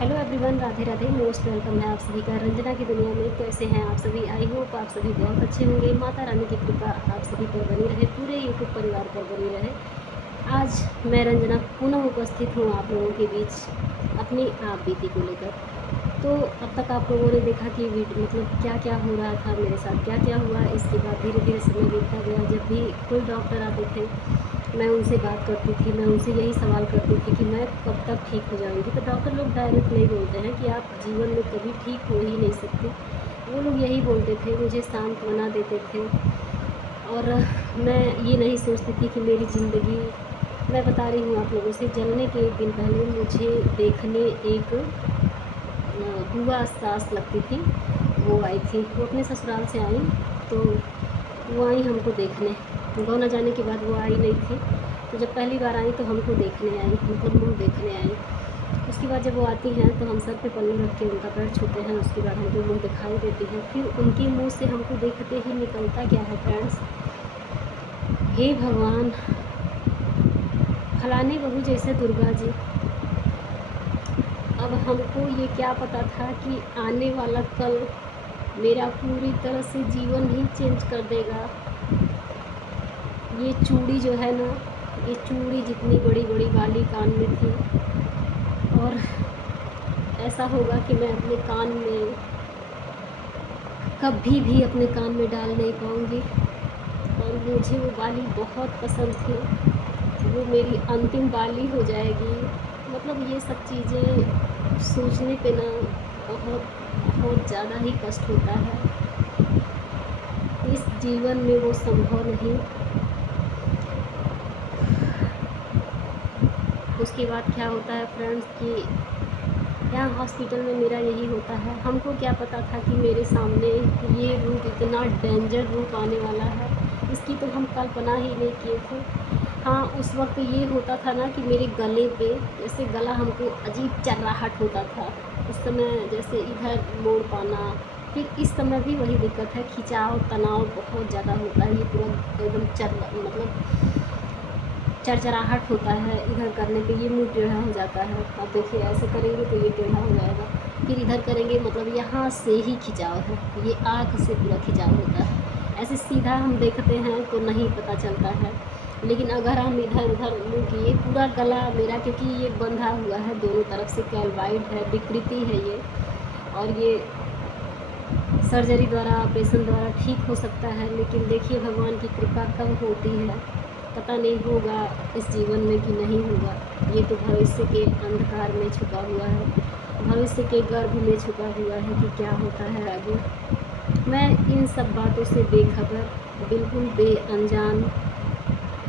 Hello everyone, Radhe Radhe. Most welcome है आप सभी का रंजना की दुनिया में। कैसे हैं आप सभी? आई होप आप सभी बहुत अच्छे होंगे। माता रानी की कृपा आप सभी पर बनी रहे, पूरे यूट्यूब परिवार पर बनी रहे। आज मैं रंजना पुनः उपस्थित हूँ आप लोगों के बीच अपनी आप बीती को लेकर। तो अब तक आप लोगों ने देखा कि मतलब क्या क्या हो रहा था मेरे साथ, क्या क्या हुआ। इसके बाद धीरे धीरे समय बीतता गया। जब भी कोई डॉक्टर आते थे मैं उनसे बात करती थी, मैं उनसे यही सवाल करती थी कि मैं कब तक ठीक हो जाऊंगी। तो डॉक्टर लोग डायरेक्ट नहीं बोलते हैं कि आप जीवन में कभी ठीक हो ही नहीं सकते। वो लोग यही बोलते थे, मुझे सांत्वना देते थे। और मैं ये नहीं सोचती थी कि मेरी ज़िंदगी, मैं बता रही हूँ आप लोगों से, जलने के एक दिन पहले मुझे देखने एक बुआ सास लगती थी, वो आई थी। वो अपने ससुराल से आई, तो वो आई हमको देखने। गाँव न जाने के बाद वो आई नहीं थी, तो जब पहली बार आई तो हमको देखने आई, मतलब मुँह देखने आई। उसके बाद जब वो आती हैं तो हम सर पे पल्लू रख के उनका पैर छूते हैं। उसके बाद हमको मुँह दिखाई देती है। फिर उनके मुँह से हमको देखते ही निकलता क्या है फ्रेंड्स, हे भगवान, फलाने बहू जैसे दुर्गा जी। अब हमको ये क्या पता था कि आने वाला कल मेरा पूरी तरह से जीवन ही चेंज कर देगा। ये चूड़ी जो है ना, ये चूड़ी जितनी बड़ी बड़ी वाली कान में थी, और ऐसा होगा कि मैं अपने कान में कभी भी अपने कान में डाल नहीं पाऊँगी। और मुझे वो बाली बहुत पसंद थी, वो मेरी अंतिम बाली हो जाएगी। मतलब ये सब चीज़ें सोचने पे ना बहुत बहुत ज़्यादा ही कष्ट होता है। इस जीवन में वो संभव नहीं। उसके बाद क्या होता है फ्रेंड्स कि यहाँ हॉस्पिटल में मेरा यही होता है। हमको क्या पता था कि मेरे सामने ये रूप, इतना डेंजर रूप आने वाला है, इसकी तो हम कल्पना ही नहीं किए थे। हाँ, उस वक्त ये होता था ना कि मेरे गले पे जैसे गला हमको अजीब चर्राहट होता था उस समय, जैसे इधर मोड़ पाना। फिर इस समय भी वही दिक्कत है, खिंचाव तनाव बहुत ज़्यादा होता है। ये पूरा एकदम मतलब चरचराहट होता है इधर करने पे, ये मुँह टेढ़ा हो जाता है। अब देखिए ऐसे करेंगे तो ये टेढ़ा हो जाएगा, फिर इधर करेंगे मतलब यहाँ से ही खिंचाव है, ये आँख से पूरा खिंचाव होता है। ऐसे सीधा हम देखते हैं तो नहीं पता चलता है, लेकिन अगर हम इधर उधर मुँह किए, पूरा गला मेरा, क्योंकि ये बंधा हुआ है दोनों तरफ से, कैल्वाइड है, विकृति है ये। और ये सर्जरी द्वारा, ऑपरेशन द्वारा ठीक हो सकता है, लेकिन देखिए भगवान की कृपा कब होती है पता नहीं होगा इस जीवन में कि नहीं होगा। ये तो भविष्य के अंधकार में छुपा हुआ है, भविष्य के गर्भ में छुपा हुआ है कि क्या होता है आगे। मैं इन सब बातों से बेखबर, बिल्कुल बेअनजान,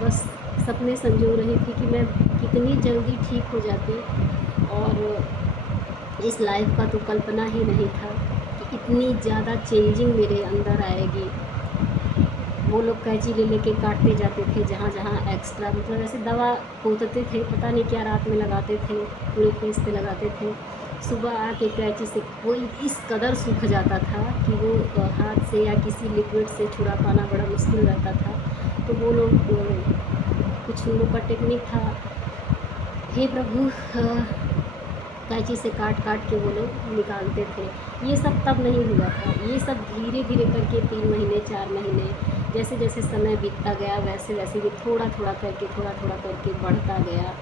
बस सपने संजो रही थी कि मैं कितनी जल्दी ठीक हो जाती। और इस लाइफ का तो कल्पना ही नहीं था कि इतनी ज़्यादा चेंजिंग मेरे अंदर आएगी। वो लोग कैंची ले लेके काटते जाते थे जहाँ जहाँ एक्स्ट्रा, मतलब ऐसे दवा पोतते थे, पता नहीं क्या रात में लगाते थे, पूरे फेस पे लगाते थे। सुबह आके कैंची से वो इस कदर सूख जाता था कि वो हाथ से या किसी लिक्विड से छुड़ा पाना बड़ा मुश्किल रहता था। तो वो लोग कुछ उन लोग का टेक्निक था, हे प्रभु, कैंची से काट काट के वो लोग निकालते थे। ये सब तब नहीं हुआ था, ये सब धीरे धीरे करके 3 महीने 4 महीने, जैसे जैसे समय बीतता गया वैसे वैसे भी थोड़ा थोड़ा करके बढ़ता गया।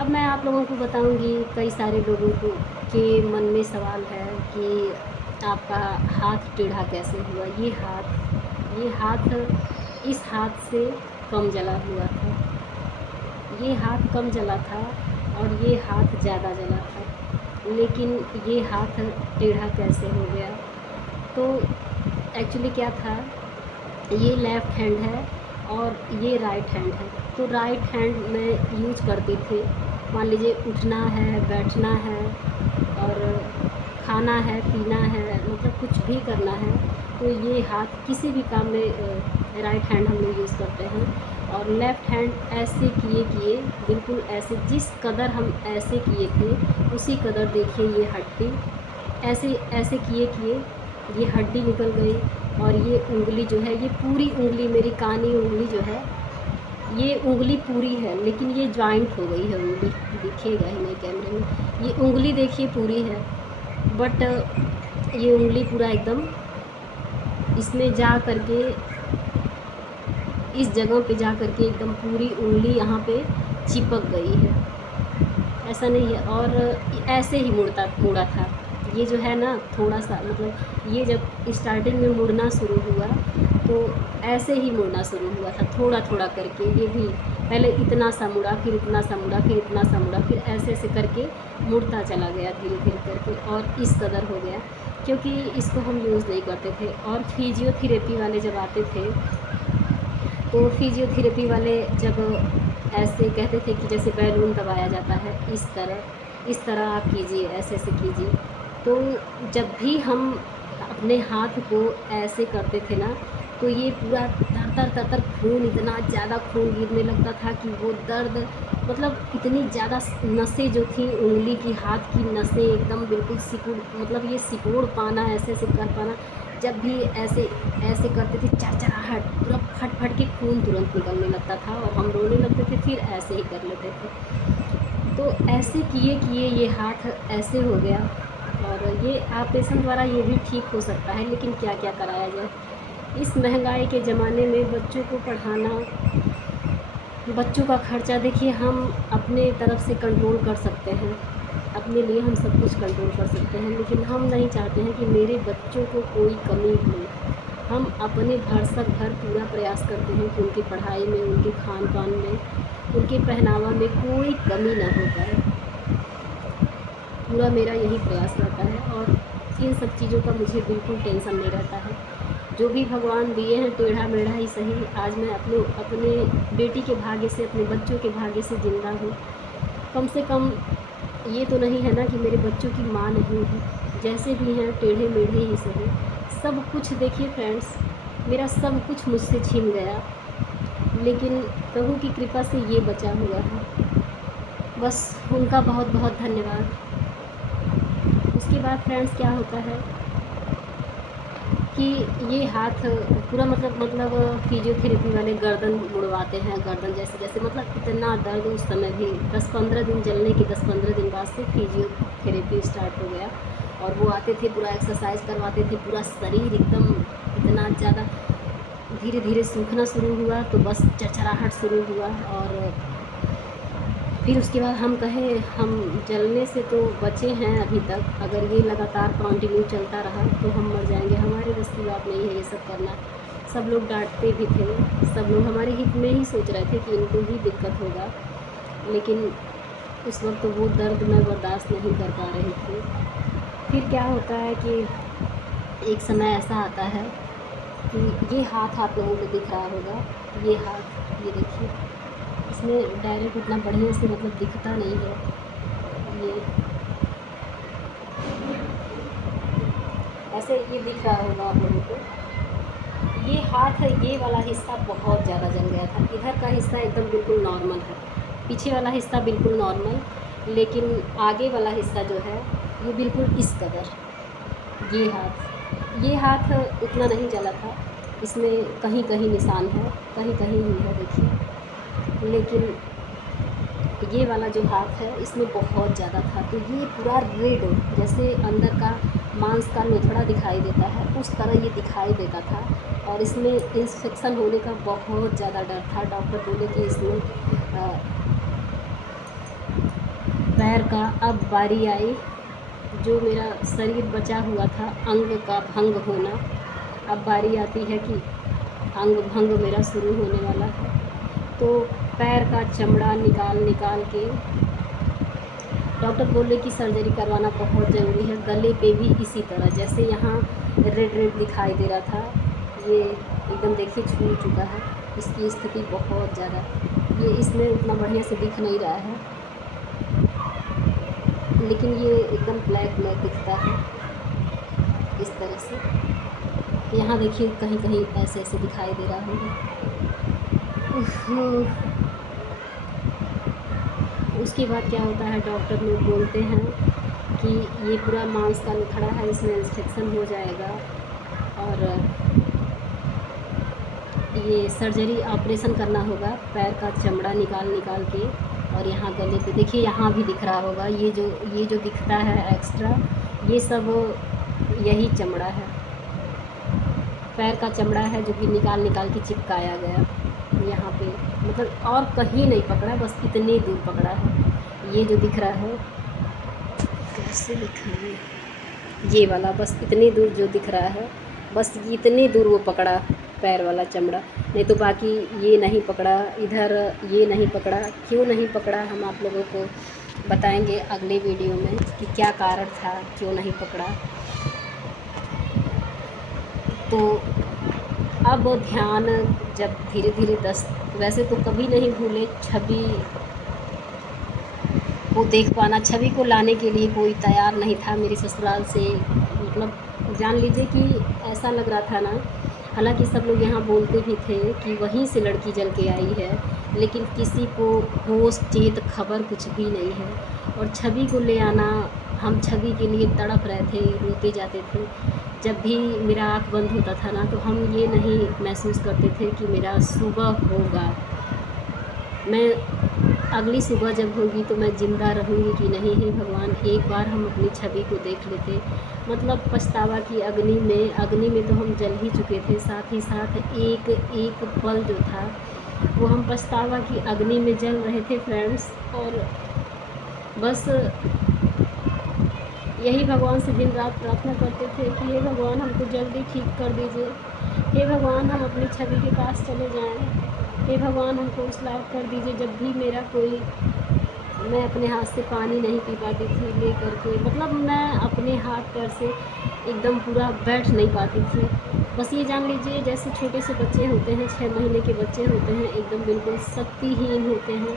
अब मैं आप लोगों को बताऊंगी, कई सारे लोगों को के मन में सवाल है कि आपका हाथ टेढ़ा कैसे हुआ। ये हाथ इस हाथ से कम जला हुआ था, ये हाथ कम जला था और ये हाथ ज़्यादा जला था, लेकिन ये हाथ टेढ़ा कैसे हो गया। तो एक्चुअली क्या था, ये लेफ़्ट हैंड है और ये राइट हैंड है। तो राइट हैंड मैं यूज करती थी, मान लीजिए उठना है, बैठना है और खाना है, पीना है, मतलब कुछ भी करना है तो ये हाथ किसी भी काम में राइट हैंड हम लोग यूज़ करते हैं। और लेफ़्ट हैंड ऐसे किए किए, बिल्कुल ऐसे, जिस कदर हम ऐसे किए थे उसी कदर देखिए ये हड्डी, ऐसे ऐसे किए किए ये हड्डी निकल गई। और ये उंगली जो है, ये पूरी उंगली, मेरी कानी उंगली जो है, ये उंगली पूरी है लेकिन ये जॉइंट हो गई है उंगली, दिखेगा ही नहीं कैमरे में। ये उंगली देखिए पूरी है, बट ये उंगली पूरा एकदम इसमें जा करके, इस जगह पे जा करके एकदम पूरी उंगली यहाँ पे चिपक गई है। ऐसा नहीं है, और ऐसे ही मुड़ा था। ये जो है ना थोड़ा सा मतलब ये जब स्टार्टिंग में मुड़ना शुरू हुआ तो ऐसे ही मुड़ना शुरू हुआ था, थोड़ा थोड़ा करके। ये भी पहले इतना सा मुड़ा, फिर इतना सा मुड़ा, फिर इतना सा मुड़ा, फिर ऐसे ऐसे करके मुड़ता चला गया धीरे धीरे करके, और इस कदर हो गया क्योंकि इसको हम यूज़ नहीं करते थे। और फिजियोथेरेपी वाले जब आते थे तो फिजियोथेरेपी वाले जब ऐसे कहते थे कि जैसे बैलून दबाया जाता है, इस तरह आप कीजिए, ऐसे ऐसे कीजिए। तो जब भी हम अपने हाथ को ऐसे करते थे ना तो ये पूरा तर खून, इतना ज़्यादा खून गिरने लगता था कि वो दर्द, मतलब इतनी ज़्यादा नसें जो थी उंगली की, हाथ की नसें एकदम बिल्कुल सिकुड़, मतलब ये सिकोड़ पाना, ऐसे ऐसे कर पाना। जब भी ऐसे ऐसे करते थे, चरचराहट, पूरा फट फट के खून तुरंत निकलने लगता था और हम रोने लगते थे, फिर ऐसे ही कर लेते थे। तो ऐसे किए किए ये हाथ ऐसे हो गया, और ये ऑपरेशन द्वारा ये भी ठीक हो सकता है, लेकिन क्या क्या कराया जाए। इस महंगाई के ज़माने में बच्चों को पढ़ाना, बच्चों का खर्चा, देखिए हम अपने तरफ से कंट्रोल कर सकते हैं, अपने लिए हम सब कुछ कंट्रोल कर सकते हैं, लेकिन हम नहीं चाहते हैं कि मेरे बच्चों को कोई कमी हो। हम अपने भरसक भर पूरा प्रयास करते हैं कि उनकी पढ़ाई में, उनके खान पान में, उनके पहनावा में कोई कमी ना हो पाए। पूरा मेरा यही प्रयास रहता है, और इन सब चीज़ों का मुझे बिल्कुल टेंशन नहीं रहता है। जो भी भगवान दिए हैं टेढ़ा मेढ़ा ही सही, आज मैं अपने बेटी के भाग्य से, अपने बच्चों के भाग्य से ज़िंदा हूँ। कम से कम ये तो नहीं है ना कि मेरे बच्चों की माँ नहीं है। जैसे भी हैं टेढ़े मेढ़े ही सही। सब कुछ देखिए फ्रेंड्स, मेरा सब कुछ मुझसे छीन गया, लेकिन प्रभु की कृपा से ये बचा हुआ है। बस उनका बहुत बहुत धन्यवाद। उसके बाद फ्रेंड्स क्या होता है कि ये हाथ पूरा मतलब फिजियोथेरेपी वाले गर्दन मुड़वाते हैं, गर्दन जैसे जैसे, मतलब इतना दर्द उस समय भी 10-15 दिन जलने के 10-15 दिन बाद से फिजियोथेरेपी स्टार्ट हो गया। और वो आते थे, पूरा एक्सरसाइज करवाते थे, पूरा शरीर एकदम इतना ज़्यादा धीरे धीरे सूखना शुरू हुआ, तो बस चरचराहट शुरू हुआ। और फिर उसके बाद हम कहे हम जलने से तो बचे हैं अभी तक, अगर ये लगातार कंटिन्यू चलता रहा तो हम मर जाएंगे, हमारे बस की बात नहीं है ये सब करना। सब लोग डांटते भी थे, सब लोग हमारे हित में ही सोच रहे थे कि इनको ही दिक्कत होगा, लेकिन उस वक्त तो वो दर्द मैं बर्दाश्त नहीं कर पा रही थी। फिर क्या होता है कि एक समय ऐसा आता है कि ये हाथ आप लोगों को दिख रहा होगा, ये हाथ, ये देखिए, इसमें डायरेक्ट उतना बढ़िया से मतलब दिखता नहीं है। ये ऐसे ये दिख रहा होगा आप लोगों को। ये हाथ है, ये वाला हिस्सा बहुत ज़्यादा जल गया था। इधर का हिस्सा एकदम बिल्कुल नॉर्मल है, पीछे वाला हिस्सा बिल्कुल नॉर्मल, लेकिन आगे वाला हिस्सा जो है ये बिल्कुल इस कदर। ये हाथ उतना नहीं जला था, इसमें कहीं कहीं निशान है, कहीं कहीं ही है देखिए, लेकिन ये वाला जो हाथ है इसमें बहुत ज़्यादा था। तो ये पूरा रेड, जैसे अंदर का मांस का लोथड़ा दिखाई देता है उस तरह ये दिखाई देता था, और इसमें इन्फेक्शन होने का बहुत ज़्यादा डर था। डॉक्टर बोले कि इसमें पैर का अब बारी आई, जो मेरा शरीर बचा हुआ था अंग का भंग होना, अब बारी आती है कि अंग भंग मेरा शुरू होने वाला है। तो पैर का चमड़ा निकाल के डॉक्टर बोले कि सर्जरी करवाना बहुत ज़रूरी है। गले पे भी इसी तरह, जैसे यहाँ रेड दिखाई दे रहा था, ये एकदम देखिए छूट चुका है, इसकी स्थिति बहुत ज़्यादा, ये इसमें उतना बढ़िया से दिख नहीं रहा है, लेकिन ये एकदम ब्लैक दिखता है इस तरह से। यहाँ देखिए कहीं कहीं ऐसे ऐसे दिखाई दे रहा होगा। उसके बाद क्या होता है, डॉक्टर लोग बोलते हैं कि ये पूरा मांस का लोथड़ा है, इसमें इन्फेक्शन हो जाएगा, और ये सर्जरी ऑपरेशन करना होगा, पैर का चमड़ा निकाल के और यहाँ गले पे देखिए, यहाँ भी दिख रहा होगा, ये जो दिखता है एक्स्ट्रा, ये सब यही चमड़ा है, पैर का चमड़ा है, जो कि निकाल के चिपकाया गया यहाँ पे। मतलब और कहीं नहीं पकड़ा, बस इतनी दूर पकड़ा है। ये जो दिख रहा है, कैसे दिखाएं, ये वाला बस इतनी दूर जो दिख रहा है, बस इतनी दूर वो पकड़ा पैर वाला चमड़ा, नहीं तो बाकी ये नहीं पकड़ा, इधर ये नहीं पकड़ा। क्यों नहीं पकड़ा हम आप लोगों को बताएंगे अगले वीडियो में कि क्या कारण था, क्यों नहीं पकड़ा। तो अब ध्यान जब धीरे धीरे वैसे तो कभी नहीं भूले छवि को देख पाना, छवि को लाने के लिए कोई तैयार नहीं था मेरे ससुराल से। मतलब जान लीजिए कि ऐसा लग रहा था ना, हालांकि सब लोग यहाँ बोलते भी थे कि वहीं से लड़की जल के आई है, लेकिन किसी को होश चेत खबर कुछ भी नहीं है। और छवि को ले आना, हम छवि के लिए तड़प रहे थे, रोते जाते थे। जब भी मेरा आँख बंद होता था ना, तो हम ये नहीं महसूस करते थे कि मेरा सुबह होगा, मैं अगली सुबह जब होगी तो मैं ज़िंदा रहूँगी कि नहीं। हे भगवान, एक बार हम अपनी छवि को देख लेते। मतलब पछतावा की अग्नि में तो हम जल ही चुके थे, साथ ही साथ एक एक पल जो था वो हम पछतावा की अग्नि में जल रहे थे फ्रेंड्स। और बस यही भगवान से दिन रात प्रार्थना करते थे कि हे भगवान, हमको जल्दी ठीक कर दीजिए, हे भगवान हम अपनी छवि के पास चले जाएं, हे भगवान हमको उस लायक कर दीजिए। जब भी मेरा कोई, मैं अपने हाथ से पानी नहीं पी पाती थी ले करके, मतलब मैं अपने हाथ पैर से एकदम पूरा बैठ नहीं पाती थी। बस ये जान लीजिए जैसे छोटे से बच्चे होते हैं, 6 महीने के बच्चे होते हैं, एकदम बिल्कुल शक्तिहीन होते हैं,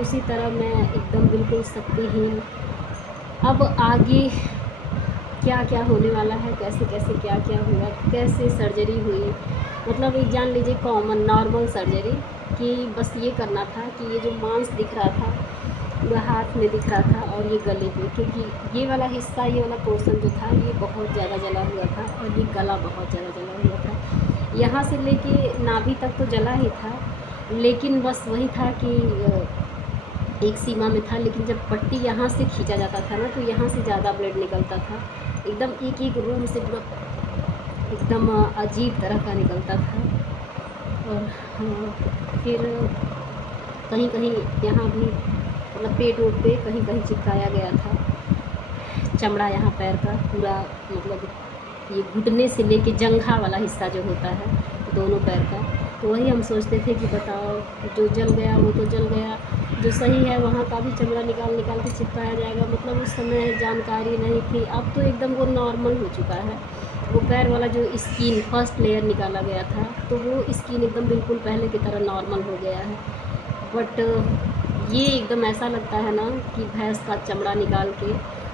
उसी तरह मैं एकदम बिल्कुल शक्तिहीन। अब आगे क्या क्या होने वाला है, कैसे कैसे क्या क्या हुआ, कैसे सर्जरी हुई, मतलब एक जान लीजिए कॉमन नॉर्मल सर्जरी, कि बस ये करना था कि ये जो मांस दिख रहा था वो हाथ में दिख रहा था और ये गले पे, क्योंकि ये वाला हिस्सा, ये वाला पोर्शन जो था ये बहुत ज़्यादा जला हुआ था और ये गला बहुत ज़्यादा जला हुआ था। यहाँ से लेके नाभि तक तो जला ही था, लेकिन बस वही था कि एक सीमा में था। लेकिन जब पट्टी यहाँ से खींचा जाता था ना, तो यहाँ से ज़्यादा ब्लड निकलता था, एकदम एक एक रूम से पूरा एकदम अजीब तरह का निकलता था। और फिर कहीं कहीं यहाँ भी, मतलब पेट वोट पे कहीं कहीं चिपकाया गया था चमड़ा, यहाँ पैर का पूरा, मतलब ये घुटने से लेके जंघा वाला हिस्सा जो होता है दोनों पैर का। तो वही हम सोचते थे कि बताओ, जो जल गया वो तो जल गया, जो सही है वहाँ का भी चमड़ा निकाल के चिपकाया जाएगा। मतलब उस समय जानकारी नहीं थी। अब तो एकदम वो नॉर्मल हो चुका है। वो पैर वाला जो स्किन फर्स्ट लेयर निकाला गया था, तो वो स्किन एकदम बिल्कुल पहले की तरह नॉर्मल हो गया है। बट ये एकदम ऐसा लगता है ना कि भैंस का चमड़ा निकाल के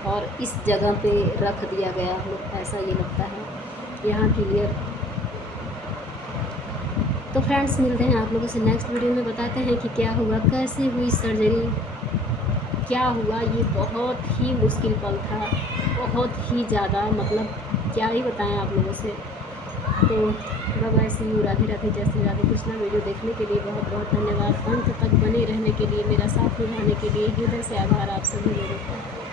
और इस जगह पे रख दिया गया हो, ऐसा ये लगता है यहाँ क्लियर। तो फ्रेंड्स, मिलते हैं आप लोगों से नेक्स्ट वीडियो में, बताते हैं कि क्या हुआ, कैसे हुई सर्जरी, क्या हुआ। ये बहुत ही मुश्किल पल था, बहुत ही ज़्यादा, मतलब क्या ही बताएं आप लोगों से। तो bye bye, see you, Radhe Radhe, जय श्री राधे कृष्णा। वीडियो देखने के लिए बहुत बहुत धन्यवाद। अंत तक बने रहने के लिए, मेरा साथ निभाने के लिए हृदय से आभार आप सभी लोगों का।